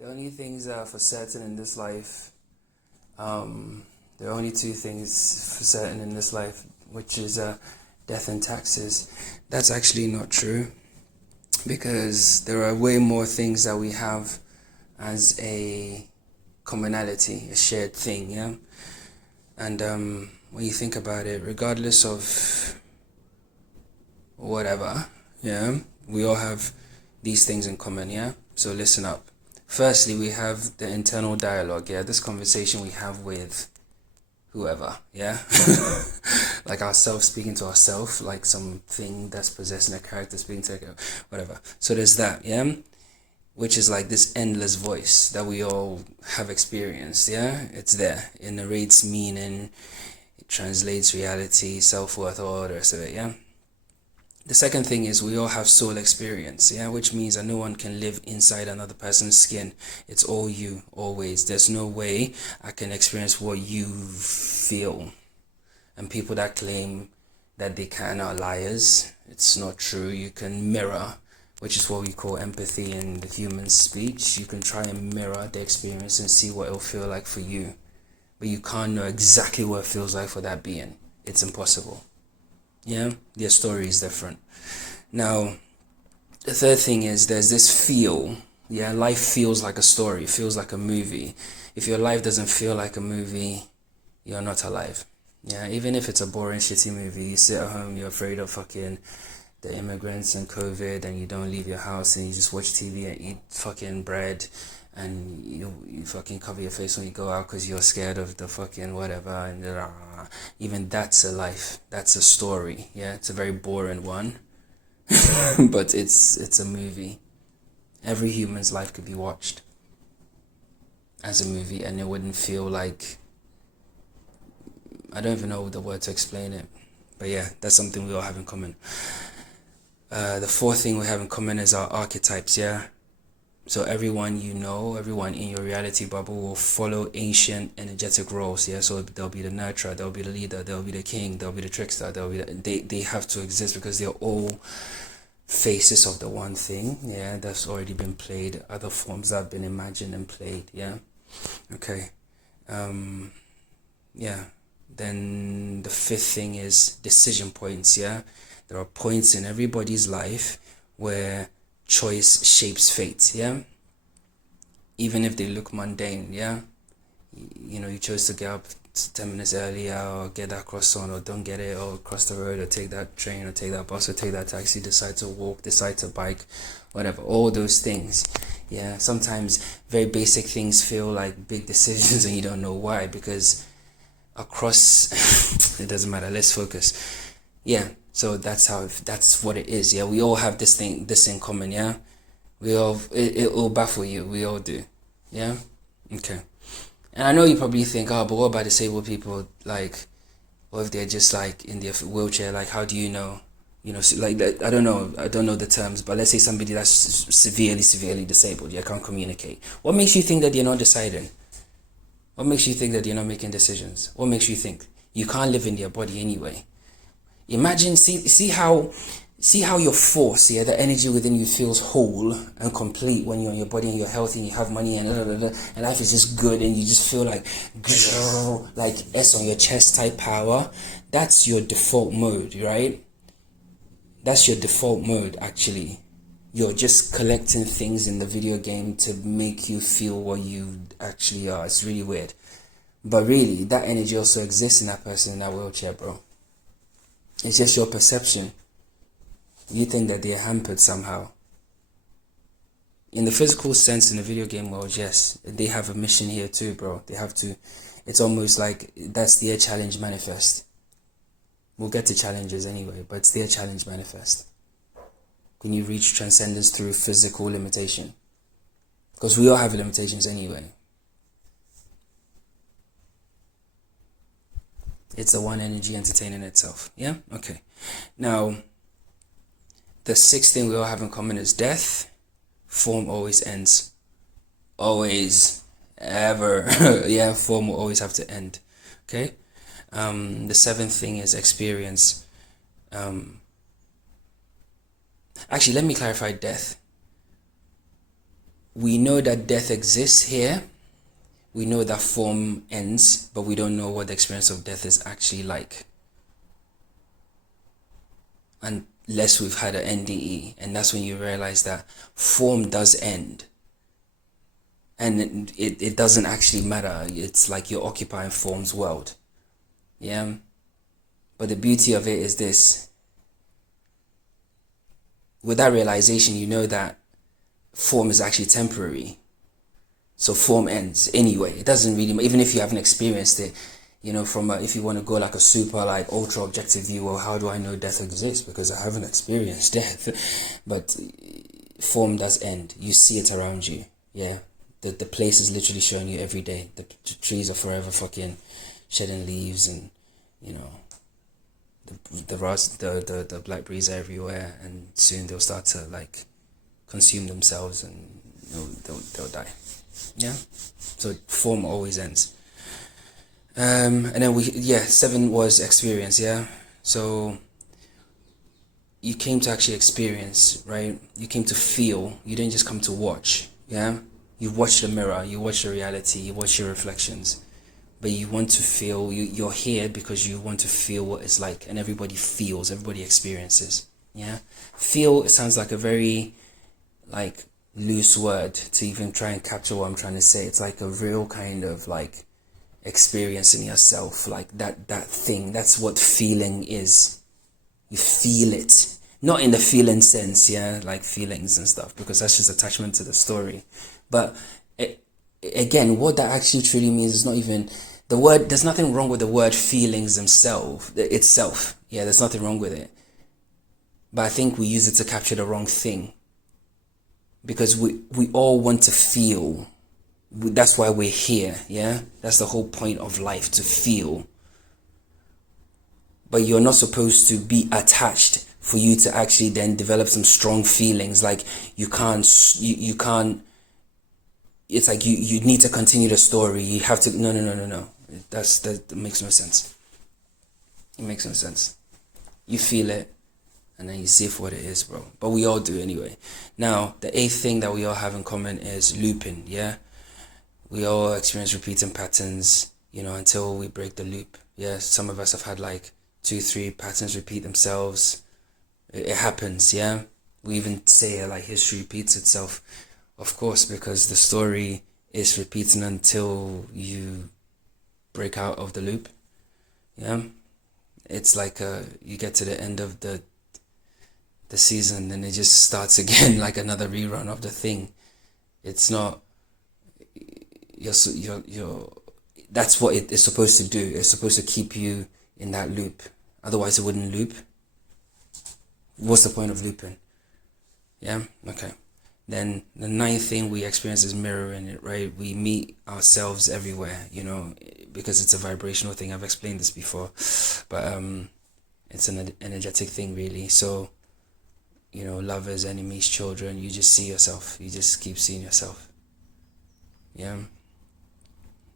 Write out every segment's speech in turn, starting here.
The only things that are for certain in this life, there are only two things for certain in this life, which is death and taxes. That's actually not true, because there are way more things that we have as a commonality, a shared thing, yeah? And when you think about it, regardless of whatever, yeah, we all have these things in common, yeah? So listen up. Firstly, we have the internal dialogue, yeah? This conversation we have with whoever, yeah? Like ourselves speaking to ourselves, like something that's possessing a character speaking to whatever. So there's that, yeah? Which is like this endless voice that we all have experienced, yeah? It's there. It narrates meaning, it translates reality, self-worth, all the rest of it, yeah? The second thing is we all have soul experience, yeah, which means that no one can live inside another person's skin. It's all you, always. There's no way I can experience what you feel. And people that claim that they can are liars. It's not true. You can mirror, which is what we call empathy in the human speech. You can try and mirror the experience and see what it'll feel like for you. But you can't know exactly what it feels like for that being. It's impossible. Yeah, their story is different. Now, the third thing is there's this feel. Yeah, life feels like a story, feels like a movie. If your life doesn't feel like a movie, you're not alive. Yeah, even if it's a boring, shitty movie, you sit at home, you're afraid of fucking the immigrants and COVID, and you don't leave your house and you just watch TV and eat fucking bread, and you fucking cover your face when you go out because you're scared of the fucking whatever, and even that's a life, that's a story. Yeah, it's a very boring one, but it's a movie. Every human's life could be watched as a movie, and it wouldn't feel like, I don't even know the word to explain it, but yeah, that's something we all have in common. The fourth thing we have in common is our archetypes, yeah? So everyone you know, everyone in your reality bubble will follow ancient energetic roles, yeah? So there'll be the nurturer, there'll be the leader, there'll be the king, there'll be the trickster, they have to exist because they're all faces of the one thing, yeah? That's already been played, other forms that have been imagined and played, yeah? Okay. Yeah. Then the fifth thing is decision points, yeah? There are points in everybody's life where choice shapes fate, yeah? Even if they look mundane, yeah? You know, you chose to get up 10 minutes earlier, or get that croissant, or don't get it, or cross the road, or take that train, or take that bus, or take that taxi, decide to walk, decide to bike, whatever, all those things, yeah? Sometimes very basic things feel like big decisions and you don't know why, because across, it doesn't matter, let's focus, yeah? So that's what it is, yeah? We all have this in common, yeah? We all, it will baffle you, we all do, yeah? Okay. And I know you probably think, oh, but what about disabled people? Like, what if they're just like in their wheelchair? Like, how do you know? You know, like, I don't know the terms, but let's say somebody that's severely disabled, yeah, can't communicate. What makes you think that they're not deciding? What makes you think that you're not making decisions? What makes you think? You can't live in their body anyway. Imagine, see how your force, yeah, the energy within you feels whole and complete when you're in your body and you're healthy and you have money and and life is just good and you just feel like S on your chest type power. That's your default mode, right? That's your default mode, actually. You're just collecting things in the video game to make you feel what you actually are. It's really weird. But really, that energy also exists in that person in that wheelchair, bro. It's just your perception. You think that they're hampered somehow. In the physical sense, in the video game world, yes, they have a mission here too, bro. They have to, it's almost like that's their challenge manifest. We'll get to challenges anyway, but it's their challenge manifest. Can you reach transcendence through physical limitation? Because we all have limitations anyway. It's the one energy entertaining itself. Yeah? Okay. Now, the sixth thing we all have in common is death. Form always ends. Always. Ever. Yeah, form will always have to end. Okay? The seventh thing is experience. Actually, let me clarify death. we know that death exists here. We know that form ends, but we don't know what the experience of death is actually like. Unless we've had an NDE. And that's when you realize that form does end. And it doesn't actually matter. It's like you're occupying form's world. Yeah? But the beauty of it is this. With that realization, you know that form is actually temporary. So form ends anyway. It doesn't really, even if you haven't experienced it, you know, if you want to go like a super like ultra objective view, well, how do I know death exists? Because I haven't experienced death. But form does end. You see it around you. Yeah. The place is literally showing you every day. The trees are forever fucking shedding leaves, and you know, the black breeze are everywhere, and soon they'll start to like consume themselves, and they'll die. Yeah, so form always ends. And then 7 was experience. Yeah, so you came to actually experience, right? You came to feel. You didn't just come to watch. Yeah, you watch the mirror, you watch the reality, you watch your reflections. But you want to feel, you're here because you want to feel what it's like. And everybody feels, everybody experiences. Yeah? Feel, it sounds like a very, like, loose word to even try and capture what I'm trying to say. It's like a real kind of, like, experience in yourself. Like, that thing. That's what feeling is. You feel it. Not in the feeling sense, yeah? Like feelings and stuff. Because that's just attachment to the story. But, again, what that actually truly means is not even... The word, there's nothing wrong with the word feelings itself. Yeah, there's nothing wrong with it. But I think we use it to capture the wrong thing. Because we all want to feel. That's why we're here, yeah? That's the whole point of life, to feel. But you're not supposed to be attached for you to actually then develop some strong feelings. Like you can't, it's like you need to continue the story. You have to, no. That makes no sense. It makes no sense. You feel it, and then you see it for what it is, bro. But we all do anyway. Now, the 8th thing that we all have in common is looping, yeah? We all experience repeating patterns, you know, until we break the loop. Yeah, some of us have had like 2-3 patterns repeat themselves. It happens, yeah? We even say like history repeats itself. Of course, because the story is repeating until you break out of the loop. Yeah, it's like you get to the end of the season and it just starts again, like another rerun of the thing. It's not you're that's what it is supposed to do. It's supposed to keep you in that loop. Otherwise it wouldn't loop. What's the point of looping? Yeah, okay. Then the 9th thing we experience is mirroring it, right? We meet ourselves everywhere, you know, because it's a vibrational thing. I've explained this before, but it's an energetic thing, really. So, you know, lovers, enemies, children, you just see yourself. You just keep seeing yourself. Yeah.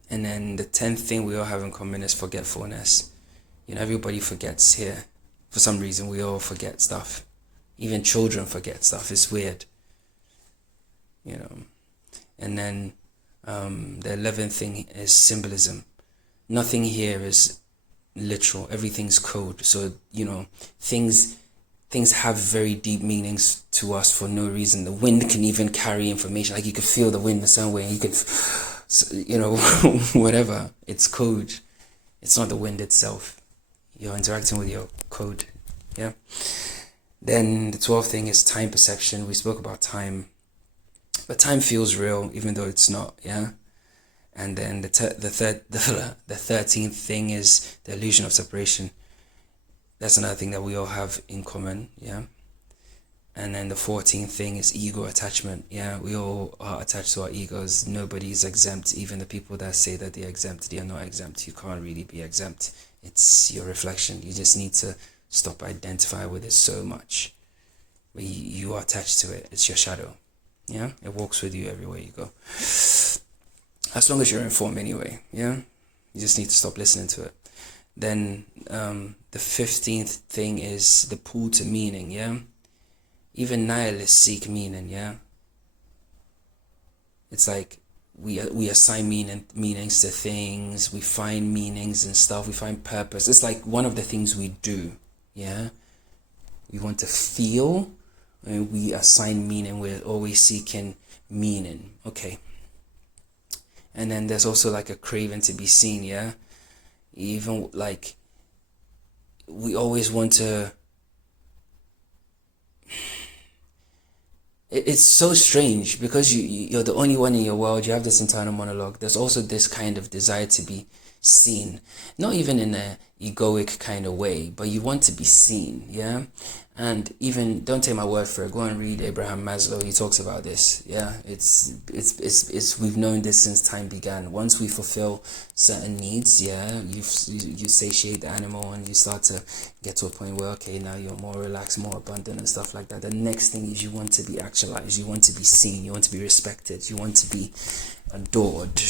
And then the 10th thing we all have in common is forgetfulness. You know, everybody forgets here. For some reason, we all forget stuff. Even children forget stuff. It's weird. You know, and then the 11th thing is symbolism. Nothing here is literal. Everything's code. So, you know, things have very deep meanings to us for no reason. The wind can even carry information. Like you could feel the wind the same way. You could, you know, whatever. It's code. It's not the wind itself. You're interacting with your code. Yeah. Then the 12th thing is time perception. We spoke about time. But time feels real, even though it's not, yeah? And then the 13th thing is the illusion of separation. That's another thing that we all have in common, yeah? And then the 14th thing is ego attachment, yeah? We all are attached to our egos. Nobody is exempt. Even the people that say that they're exempt, they are not exempt. You can't really be exempt. It's your reflection. You just need to stop identifying with it so much. But you are attached to it. It's your shadow. Yeah, it walks with you everywhere you go. As long as you're informed anyway, yeah? You just need to stop listening to it. Then the 15th thing is the pull to meaning, yeah? Even nihilists seek meaning, yeah? It's like we assign meanings to things. We find meanings and stuff. We find purpose. It's like one of the things we do. Yeah, we want to feel, and we assign meaning. We're always seeking meaning. Okay. And then there's also like a craving to be seen. Yeah, even like we always want to. It's so strange because you're the only one in your world. You have this internal monologue. There's also this kind of desire to be seen, not even in a egoic kind of way, but you want to be seen. Yeah. And even, don't take my word for it, go and read Abraham Maslow. He talks about this. Yeah, it's we've known this since time began. Once we fulfill certain needs, yeah, you satiate the animal and you start to get to a point where, okay, now you're more relaxed, more abundant and stuff like that. The next thing is you want to be actualized, you want to be seen, you want to be respected, you want to be adored,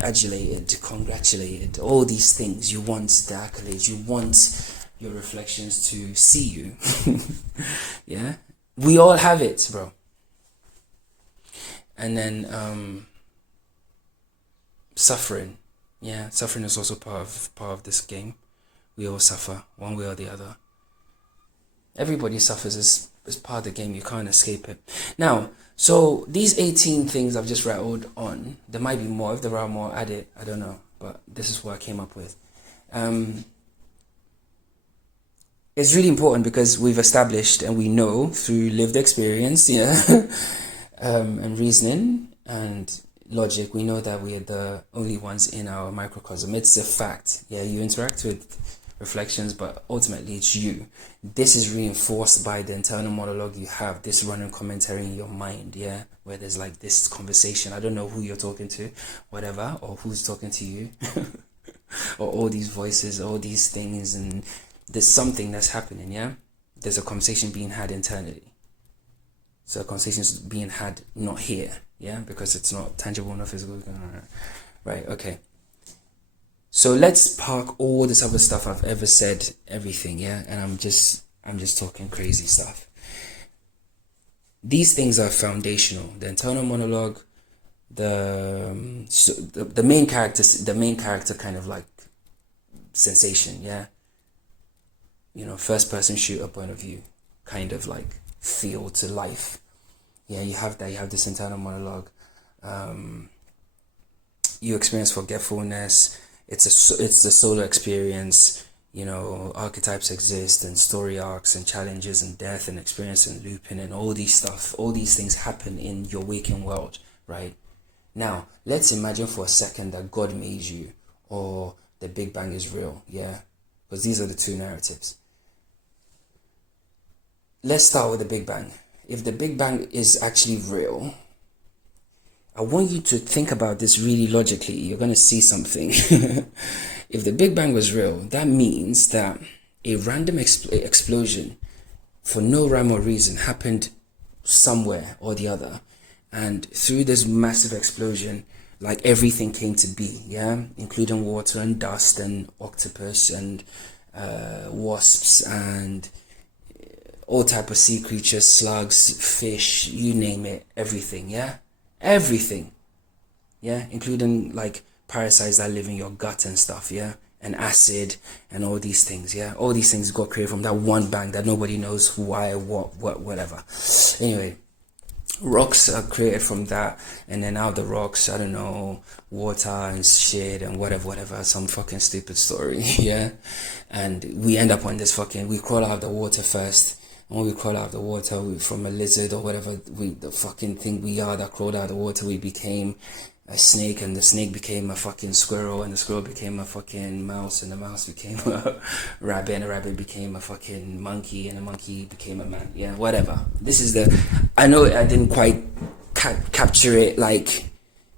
adulated, congratulated, all these things. You want the accolades, you want your reflections to see you. Yeah, we all have it, bro. And then suffering. Yeah, suffering is also part of this game. We all suffer one way or the other. Everybody suffers. Is part of the game. You can't escape it. Now, so these 18 things I've just rattled on, there might be more. If there are more, add it. I don't know, but this is what I came up with. It's really important because we've established and we know through lived experience, yeah, and reasoning and logic, we know that we are the only ones in our microcosm. It's a fact. Yeah, you interact with reflections, but ultimately it's you. This is reinforced by the internal monologue you have, this running commentary in your mind, yeah, where there's like this conversation. I don't know who you're talking to, whatever, or who's talking to you, or all these voices, all these things, and there's something that's happening, yeah? There's a conversation being had internally. So a conversation is being had not here, yeah? Because it's not tangible, not physical. Right, okay. So let's park all this other stuff I've ever said, everything, yeah? And I'm just talking crazy stuff. These things are foundational. The internal monologue, the main character kind of like sensation, yeah? You know, first person shooter point of view, kind of like feel to life. Yeah, you have that. You have this internal monologue. You experience forgetfulness. It's the solo experience. You know, archetypes exist and story arcs and challenges and death and experience and looping and all these stuff. All these things happen in your waking world, right? Now, let's imagine for a second that God made you, or the Big Bang is real. Yeah, because these are the two narratives. Let's start with the Big Bang. If the Big Bang is actually real, I want you to think about this really logically. You're going to see something. If the Big Bang was real, that means that a random explosion for no rhyme or reason happened somewhere or the other. And through this massive explosion, like everything came to be, yeah? Including water and dust and octopus and wasps and all type of sea creatures, slugs, fish, you name it, everything, yeah? Everything, yeah? Including like parasites that live in your gut and stuff, yeah? And acid and all these things, yeah? All these things got created from that one bang that nobody knows why, whatever. Anyway, rocks are created from that, and then out of the rocks, I don't know, water and shit and whatever, some fucking stupid story, yeah? And we end up on this we crawl out of the water first. When we crawl out of the water, from a lizard or whatever, the fucking thing we are that crawled out of the water, we became a snake, and the snake became a fucking squirrel, and the squirrel became a fucking mouse, and the mouse became a rabbit, and the rabbit became a fucking monkey, and the monkey became a man. Yeah, whatever. This is I know I didn't quite capture it like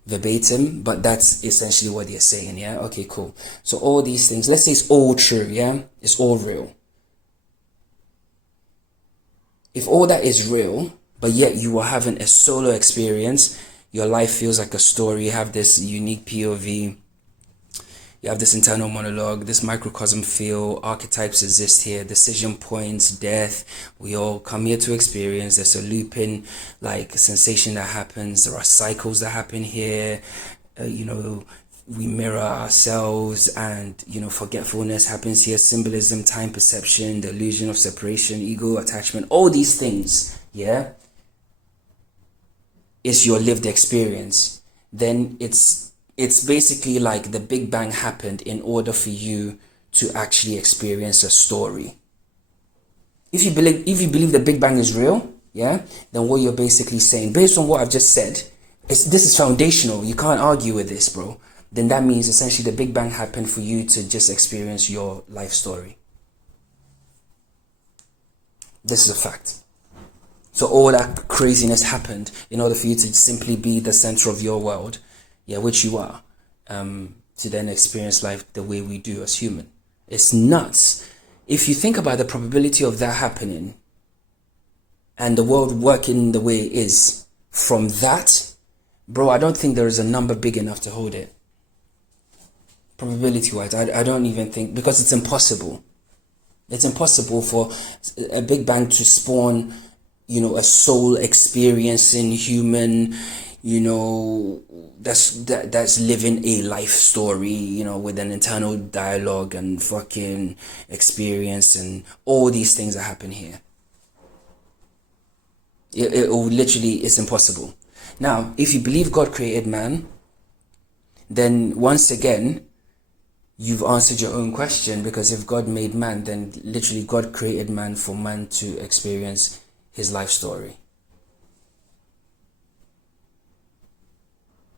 verbatim, but that's essentially what they're saying, yeah? Okay, cool. So all these things, let's say it's all true, yeah? It's all real. If all that is real, but yet you are having a solo experience, your life feels like a story, you have this unique POV, You have this internal monologue, this microcosm feel, archetypes exist here, decision points, death. We all come here to experience. There's a looping, like, sensation that happens. There are cycles that happen here. We mirror ourselves, and, forgetfulness happens here. Symbolism, time perception, the illusion of separation, ego, attachment, all these things, yeah, is your lived experience. Then it's basically like the Big Bang happened in order for you to actually experience a story. If you believe the Big Bang is real, yeah, then what you're basically saying, based on what I've just said, this is foundational. You can't argue with this, bro. Then that means essentially the Big Bang happened for you to just experience your life story. This is a fact. So all that craziness happened in order for you to simply be the center of your world, yeah, which you are, to then experience life the way we do as human. It's nuts. If you think about the probability of that happening and the world working the way it is from that, bro, I don't think there is a number big enough to hold it. Probability wise, I don't even think, because it's impossible. It's impossible for a Big Bang to spawn, a soul experiencing human, that's living a life story, with an internal dialogue and fucking experience and all these things that happen here. It literally is impossible. Now, if you believe God created man, then once again, you've answered your own question, because if God made man, then literally God created man for man to experience his life story.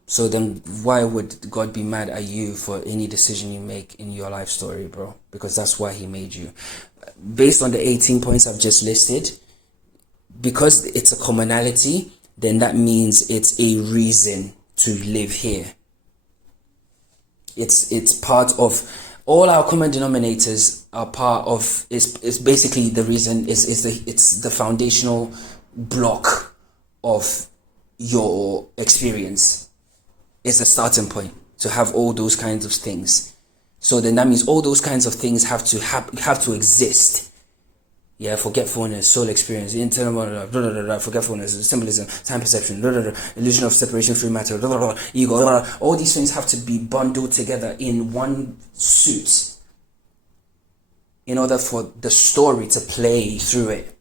So then why would God be mad at you for any decision you make in your life story, bro? Because that's why he made you. Based on the 18 points I've just listed, because it's a commonality, then that means it's a reason to live here. It's part of all our common denominators are part of, is basically the reason, it's the foundational block of your experience. It's a starting point to have all those kinds of things. So then that means all those kinds of things have to exist. Yeah, forgetfulness, soul experience, internal monologue, forgetfulness, symbolism, time perception, illusion of separation, free matter, ego, all these things have to be bundled together in one suit in order for the story to play through it.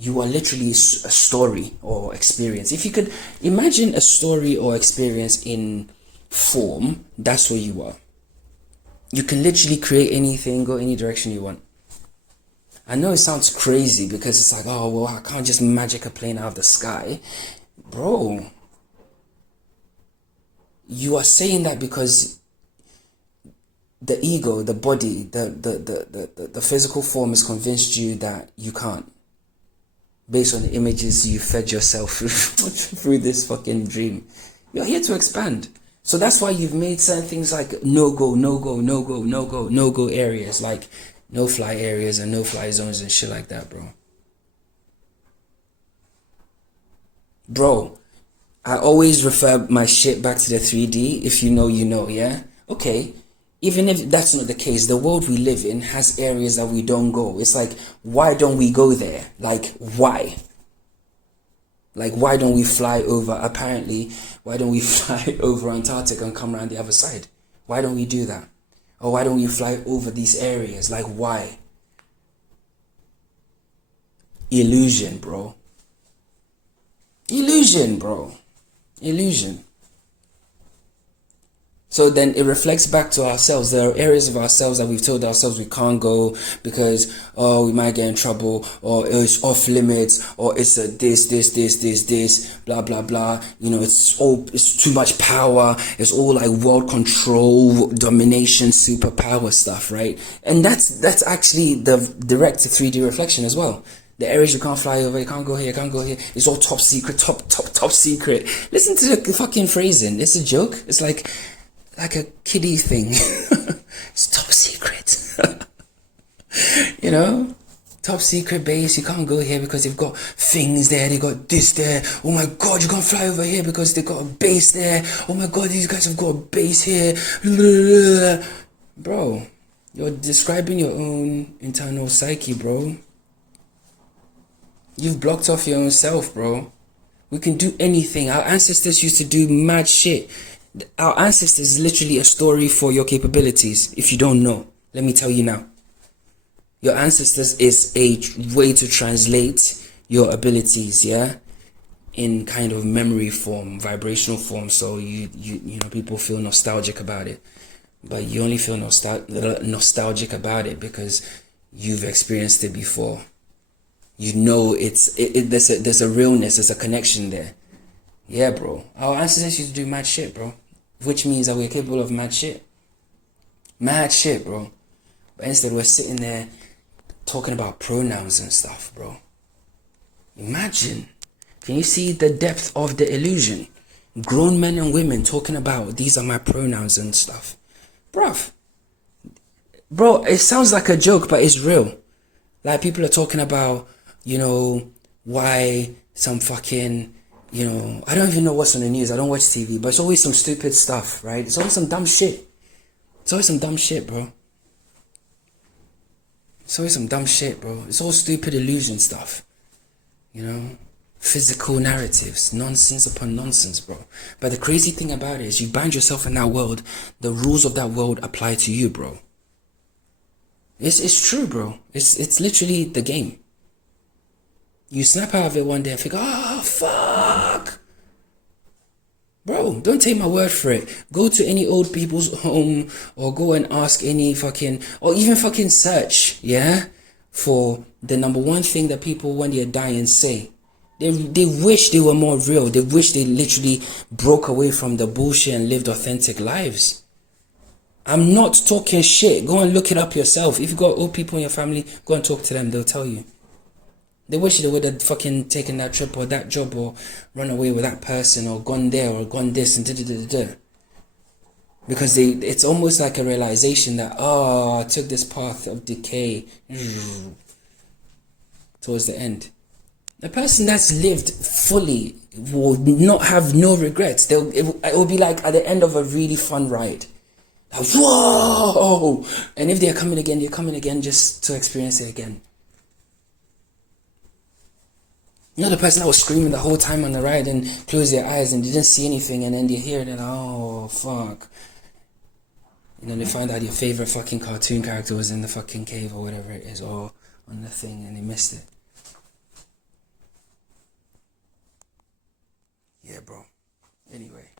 You are literally a story or experience. If you could imagine a story or experience in form, that's where you are. You can literally create anything, go any direction you want. I know it sounds crazy because it's like, oh, well, I can't just magic a plane out of the sky. Bro, you are saying that because the ego, the body, the physical form has convinced you that you can't. Based on the images you fed yourself through this fucking dream. You're here to expand. So that's why you've made certain things like no-go areas, like no-fly areas and no-fly zones and shit like that, bro. Bro, I always refer my shit back to the 3D. If you know, you know, yeah? Okay. Even if that's not the case, the world we live in has areas that we don't go. It's like, why don't we go there? Like, why? Like, why don't we fly over, apparently, why don't we fly over Antarctica and come around the other side? Why don't we do that? Or why don't we fly over these areas? Like, why? Illusion, bro. Illusion, bro. Illusion. So then it reflects back to ourselves. There are areas of ourselves that we've told ourselves we can't go because, oh, we might get in trouble, or it's off limits, or it's a this, blah, blah, blah. It's too much power. It's all like world control, domination, superpower stuff, right? And that's actually the direct 3D reflection as well. The areas you can't fly over, you can't go here, you can't go here. It's all top secret, top secret. Listen to the fucking phrasing. It's a joke. It's like a kiddie thing. It's top secret. Top secret base, you can't go here because they've got things there, they got this there. Oh my god, you can't fly over here because they got a base there. Oh my god, these guys have got a base here. Bro, you're describing your own internal psyche, bro. You've blocked off your own self, bro. We can do anything. Our ancestors used to do mad shit. Our ancestors is literally a story for your capabilities. If you don't know, let me tell you now. Your ancestors is a way to translate your abilities, yeah, in kind of memory form, vibrational form. So you know, people feel nostalgic about it, but you only feel nostalgic about it because you've experienced it before. You know, there's a realness, there's a connection there. Yeah, bro. Our ancestors used to do mad shit, bro, which means that we're capable of mad shit. Mad shit, bro. But instead, we're sitting there talking about pronouns and stuff, bro. Imagine. Can you see the depth of the illusion? Grown men and women talking about these are my pronouns and stuff. Bruv. Bro, it sounds like a joke, but it's real. Like, people are talking about, you know, why some fucking, you know, I don't even know what's on the news. I don't watch TV, but it's always some stupid stuff, right? It's always some dumb shit. It's always some dumb shit, bro. It's always some dumb shit, bro. It's all stupid illusion stuff. You know? Physical narratives. Nonsense upon nonsense, bro. But the crazy thing about it is you bind yourself in that world. The rules of that world apply to you, bro. It's true, bro. It's literally the game. You snap out of it one day and think, oh, fuck. Bro, don't take my word for it. Go to any old people's home or go and ask any fucking, or even fucking search, yeah, for the number one thing that people when they're dying say. They wish they were more real. They wish they literally broke away from the bullshit and lived authentic lives. I'm not talking shit. Go and look it up yourself. If you got old people in your family, go and talk to them. They'll tell you. They wish they would have fucking taken that trip or that job or run away with that person or gone there or gone this and da-da-da-da-da. Because it's almost like a realization that, oh, I took this path of decay towards the end. The person that's lived fully will not have no regrets. It will be like at the end of a really fun ride. Like, whoa! And if they're coming again, they're coming again just to experience it again. You know, the person that was screaming the whole time on the ride and closed their eyes and didn't see anything, and then they hear it and oh, fuck. And then they find out your favorite fucking cartoon character was in the fucking cave or whatever it is, or on the thing, and they missed it. Yeah, bro. Anyway.